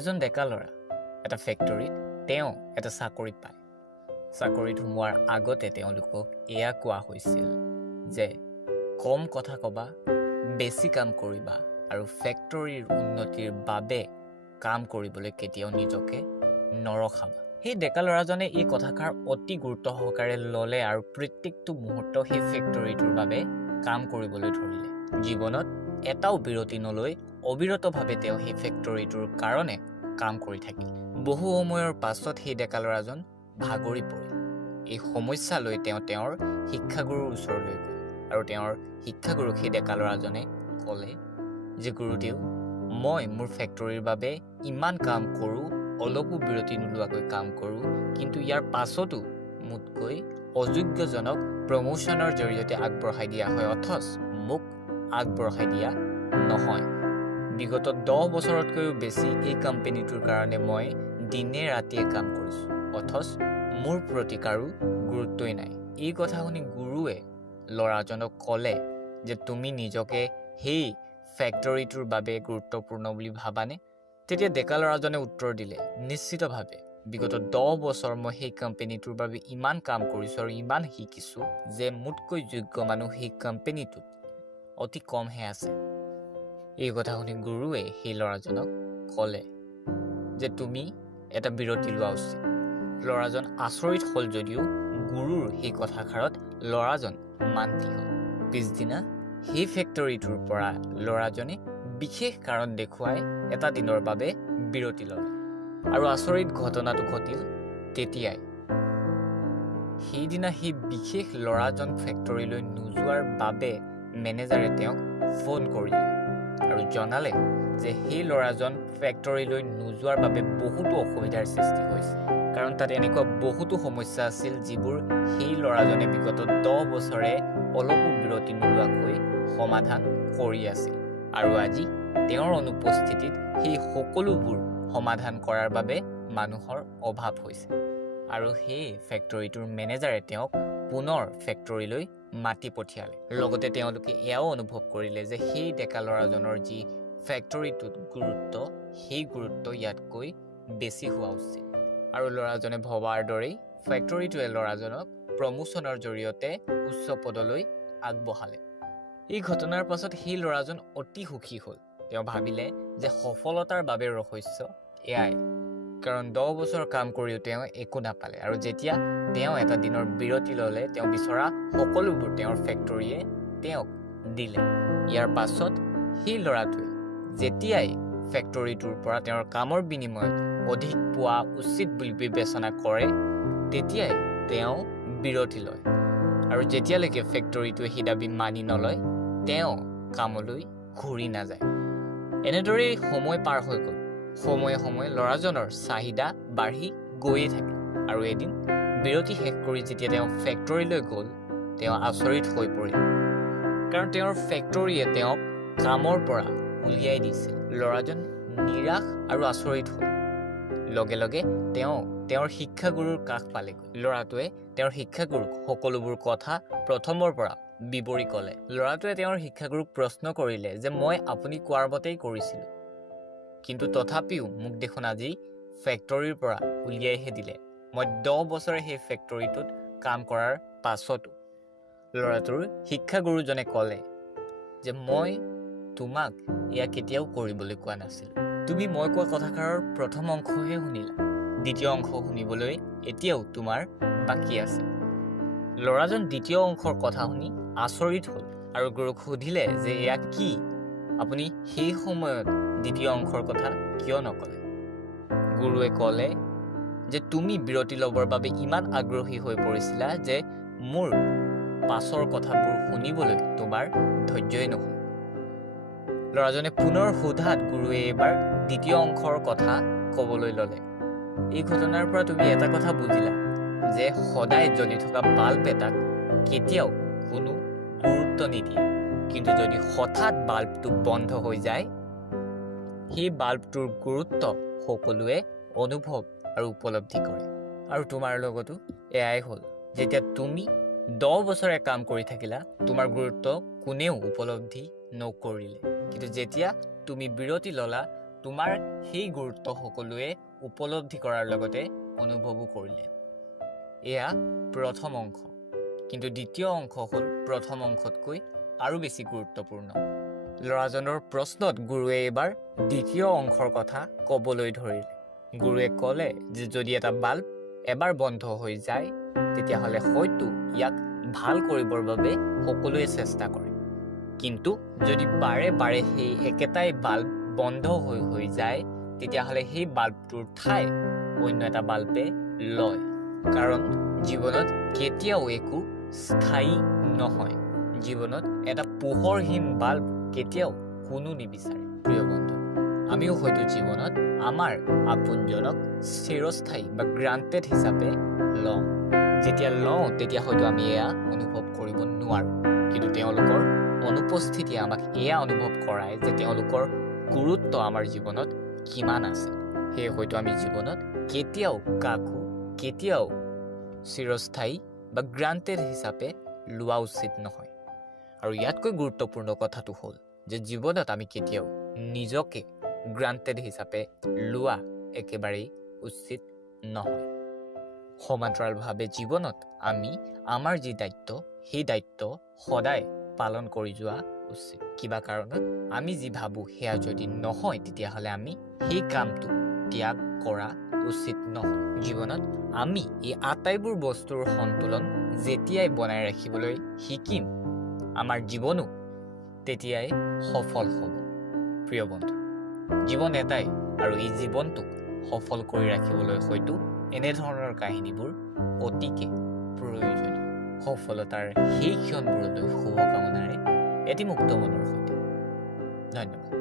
এজন ডেকা ল'ৰা এটা ফেক্টৰীত তেওঁ এটা চাকৰি পায়। চাকৰিত সোমোৱাৰ আগতে তেওঁলোকক এয়া কোৱা হৈছিল যে কম কথা ক'বা, বেছি কাম কৰিবা আৰু ফেক্টৰীৰ উন্নতিৰ বাবে কাম কৰিবলৈ কেতিয়াও নিজকে নৰখাবা। সেই ডেকা ল'ৰাজনে এই কথাষাৰ অতি গুৰুত্ব সহকাৰে ল'লে আৰু প্ৰত্যেকটো মুহূৰ্ত সেই ফেক্টৰীটোৰ বাবে কাম কৰিবলৈ ধৰিলে। জীৱনত এটাও বিৰতি নলৈ অবিৰতভাৱে তেওঁ সেই ফেক্টৰীটোৰ কাৰণে কাম কৰি থাকিল। বহু সময়ৰ পাছত সেই ডেকা ল'ৰাজন ভাগৰি পৰিল। এই সমস্যা লৈ তেওঁ তেওঁৰ শিক্ষাগুৰুৰ ওচৰলৈ গ'ল আৰু তেওঁৰ শিক্ষাগুৰুক সেই ডেকা ল'ৰাজনে ক'লে যে গুৰুদেৱ, মই মোৰ ফেক্টৰীৰ বাবে ইমান কাম কৰোঁ, অলপো বিৰতি নোলোৱাকৈ কাম কৰোঁ, কিন্তু ইয়াৰ পাছতো মোতকৈ অযোগ্যজনক প্ৰমোশ্যনৰ জৰিয়তে আগবঢ়াই দিয়া হয়, অথচ মোক আগবঢ়াই দিয়া নহয়। বিগত 10 বছৰতকৈও বেছি এই কোম্পানীটোৰ কাৰণে মই দিনে ৰাতিয়ে কাম কৰিছোঁ, অথচ মোৰ প্ৰতি কাৰো গুৰুত্বই নাই। এই কথা শুনি গুৰুৱে ল'ৰাজনক ক'লে যে তুমি নিজকে সেই ফেক্টৰীটোৰ বাবে গুৰুত্বপূৰ্ণ বুলি ভাবানে? তেতিয়া ডেকা ল'ৰাজনে উত্তৰ দিলে, নিশ্চিতভাৱে বিগত 10 বছৰ মই সেই কোম্পানীটোৰ বাবে ইমান কাম কৰিছোঁ আৰু ইমান শিকিছোঁ যে মোতকৈ যোগ্য মানুহ সেই কোম্পানীটোত অতি কমহে আছে। এই কথা শুনি গুৰুৱে সেই ল'ৰাজনক ক'লে যে তুমি এটা বিৰতি লোৱা উচিত। ল'ৰাজন আচৰিত হ'ল যদিও গুৰুৰ সেই কথাষাৰত ল'ৰাজন মান্তি হ'ল। পিছদিনা সেই ফেক্টৰীটোৰ পৰা ল'ৰাজনে বিশেষ কাৰণ দেখুৱাই এটা দিনৰ বাবে বিৰতি ল'লে। আৰু আচৰিত ঘটনাটো ঘটিল তেতিয়াই। সেইদিনা সেই বিশেষ ল'ৰাজন ফেক্টৰীলৈ নোযোৱাৰ বাবে মেনেজাৰে তেওঁক ফোন কৰিলে আৰু জনালে যে সেই ল'ৰাজন ফেক্টৰীলৈ নোযোৱাৰ বাবে বহুতো অসুবিধাৰ সৃষ্টি হৈছে, কাৰণ তাত এনেকুৱা বহুতো সমস্যা আছিল যিবোৰ সেই ল'ৰাজনে বিগত 10 বছৰে অলপো বিৰতি নোলোৱাকৈ সমাধান কৰি আছিল। আৰু আজি তেওঁৰ অনুপস্থিতিত সেই সকলোবোৰ সমাধান কৰাৰ বাবে মানুহৰ অভাৱ হৈছে। আৰু সেই ফেক্টৰীটোৰ মেনেজাৰে তেওঁক পুনৰ ফেক্টৰীলৈ মাতি পঠিয়ালে। লগতে তেওঁলোকে এয়াও অনুভৱ কৰিলে যে সেই ডেকা ল'ৰাজনৰ যি ফেক্টৰীটোত গুৰুত্ব, সেই গুৰুত্ব ইয়াতকৈ বেছি হোৱা উচিত। আৰু ল'ৰাজনে ভবাৰ দৰেই ফেক্টৰীটোৱে ল'ৰাজনক প্ৰমোশ্যনৰ জৰিয়তে উচ্চ পদলৈ আগবঢ়ালে। এই ঘটনাৰ পাছত সেই ল'ৰাজন অতি সুখী হ'ল। তেওঁ ভাবিলে যে সফলতাৰ বাবে ৰহস্য এয়াই, কাৰণ 10 বছৰ কাম কৰিও তেওঁ একো নাপালে, আৰু যেতিয়া তেওঁ এটা দিনৰ বিৰতি ল'লে তেওঁ বিচৰা সকলোবোৰ তেওঁৰ ফেক্টৰীয়ে তেওঁক দিলে। ইয়াৰ পাছত সেই ল'ৰাটোৱে যেতিয়াই ফেক্টৰীটোৰ পৰা তেওঁৰ কামৰ বিনিময়ত অধিক পোৱা উচিত বুলি বিবেচনা কৰে তেতিয়াই তেওঁ বিৰতি লয়, আৰু যেতিয়ালৈকে ফেক্টৰীটোৱে সেই দাবী মানি নলয় তেওঁ কামলৈ ঘূৰি নাযায়। এনেদৰেই সময় পাৰ হৈ গ'ল। সময়ে সময়ে ল'ৰাজনৰ চাহিদা বাঢ়ি গৈয়ে থাকে, আৰু এদিন বিৰতি শেষ কৰি যেতিয়া তেওঁ ফেক্টৰীলৈ গ'ল তেওঁ আচৰিত হৈ পৰিল, কাৰণ তেওঁৰ ফেক্টৰীয়ে তেওঁক কামৰ পৰা উলিয়াই দিছিল। ল'ৰাজন নিৰাশ আৰু আচৰিত হ'ল। লগে লগে তেওঁ তেওঁৰ শিক্ষাগুৰুৰ কাষ পালেগৈ। ল'ৰাটোৱে তেওঁৰ শিক্ষাগুৰুক সকলোবোৰ কথা প্ৰথমৰ পৰা বিৱৰি ক'লে। ল'ৰাটোৱে তেওঁৰ শিক্ষাগুৰুক প্ৰশ্ন কৰিলে যে মই আপুনি কোৱাৰ মতেই কৰিছিলোঁ, কিন্তু তথাপিও মোক দেখোন আজি ফেক্টৰীৰ পৰা উলিয়াইহে দিলে। মই 10 বছৰে সেই ফেক্টৰীটোত কাম কৰাৰ পাছতো। ল'ৰাটোৰ শিক্ষাগুৰুজনে ক'লে যে মই তোমাক এয়া কেতিয়াও কৰিবলৈ কোৱা নাছিলোঁ। তুমি মই কোৱা কথাষাৰৰ প্ৰথম অংশহে শুনিলা, দ্বিতীয় অংশ শুনিবলৈ এতিয়াও তোমাৰ বাকী আছে। ল'ৰাজন দ্বিতীয় অংশৰ কথা শুনি আচৰিত হ'ল আৰু গুৰুক সুধিলে যে এয়া কি, আপুনি সেই সময়ত দ্বিতীয় অংশৰ কথা কিয় নক'লে? গুৰুৱে ক'লে যে তুমি বিৰতি ল'বৰ বাবে ইমান আগ্ৰহী হৈ পৰিছিলা যে মোৰ পাছৰ কথাবোৰ শুনিবলৈ তোমাৰ ধৈৰ্যই নহ'ল। ল'ৰাজনে পুনৰ সোধাত গুৰুৱে এইবাৰ দ্বিতীয় অংশৰ কথা ক'বলৈ ল'লে। এই ঘটনাৰ পৰা তুমি এটা কথা বুজিলা যে সদায় জ্বলি থকা বাল্ব এটাক কেতিয়াও কোনো গুৰুত্ব নিদিয়ে, কিন্তু যদি হঠাৎ বাল্বটো বন্ধ হৈ যায় সেই বাল্বটোৰ গুৰুত্ব সকলোৱে অনুভৱ আৰু উপলব্ধি কৰে। আৰু তোমাৰ লগতো এয়াই হ'ল, যেতিয়া তুমি 10 বছৰে কাম কৰি থাকিলা তোমাৰ গুৰুত্ব কোনেও উপলব্ধি নকৰিলে, কিন্তু যেতিয়া তুমি বিৰতি ল'লা তোমাৰ সেই গুৰুত্ব সকলোৱে উপলব্ধি কৰাৰ লগতে অনুভৱো কৰিলে। এয়া প্ৰথম অংশ, কিন্তু দ্বিতীয় অংশ হ'ল প্ৰথম অংশতকৈ আৰু বেছি গুৰুত্বপূৰ্ণ। ল'ৰাজনৰ প্ৰশ্নত গুৰুৱে এইবাৰ দ্বিতীয় অংশৰ কথা ক'বলৈ ধৰিলে। গুৰুৱে ক'লে যে যদি এটা বাল্ব এবাৰ বন্ধ হৈ যায় তেতিয়াহ'লে হয়তো ইয়াক ভাল কৰিবৰ বাবে সকলোৱে চেষ্টা কৰে, কিন্তু যদি বাৰে বাৰে সেই একেটাই বাল্ব বন্ধ হৈ যায় তেতিয়াহ'লে সেই বাল্বটোৰ ঠাই অন্য এটা বাল্বে লয়। কাৰণ জীৱনত কেতিয়াও একো স্থায়ী নহয়। জীৱনত এটা পোহৰহীন বাল্ব কেতিয়াও কোনো নিবিচাৰে। প্ৰিয় বন্ধু, আমিও হয়তো জীৱনত আমাৰ আপোনজনক চিৰস্থায়ী বা গ্ৰান্টেড হিচাপে লওঁ। যেতিয়া লওঁ তেতিয়া হয়তো আমি এয়া অনুভৱ কৰিব নোৱাৰোঁ, কিন্তু তেওঁলোকৰ অনুপস্থিতিয়ে আমাক এয়া অনুভৱ কৰায় যে তেওঁলোকৰ গুৰুত্ব আমাৰ জীৱনত কিমান আছে। সেয়ে হয়তো আমি জীৱনত কেতিয়াও চিৰস্থায়ী বা গ্ৰান্টেড হিচাপে লোৱা উচিত নহয়। আৰু ইয়াতকৈ গুৰুত্বপূৰ্ণ কথাটো হ'ল যে জীৱনত আমি কেতিয়াও নিজকে গ্ৰান্টেড হিচাপে লোৱা একেবাৰেই উচিত নহয়। সমান্তৰালভাৱে জীৱনত আমি আমাৰ যি দায়িত্ব সেই দায়িত্ব সদায় পালন কৰি যোৱা উচিত। কিবা কাৰণত আমি যি ভাবোঁ সেয়া যদি নহয় তেতিয়াহ'লে আমি সেই কামটো ত্যাগ কৰা উচিত নহয়। জীৱনত আমি এই আটাইবোৰ বস্তুৰ সন্তুলন যেতিয়াই বনাই ৰাখিবলৈ শিকিম আমাৰ জীৱনো তেতিয়াই সফল হ'ব। প্ৰিয় বন্ধু, জীৱন এটাই আৰু এই জীৱনটোক সফল কৰি ৰাখিবলৈ হয়তো এনেধৰণৰ কাহিনীবোৰ অতিকে প্ৰয়োজনীয়। সফলতাৰ সেই ক্ষণবোৰলৈ শুভকামনাৰে এটি মুক্ত মনৰ সৈতে। ধন্যবাদ।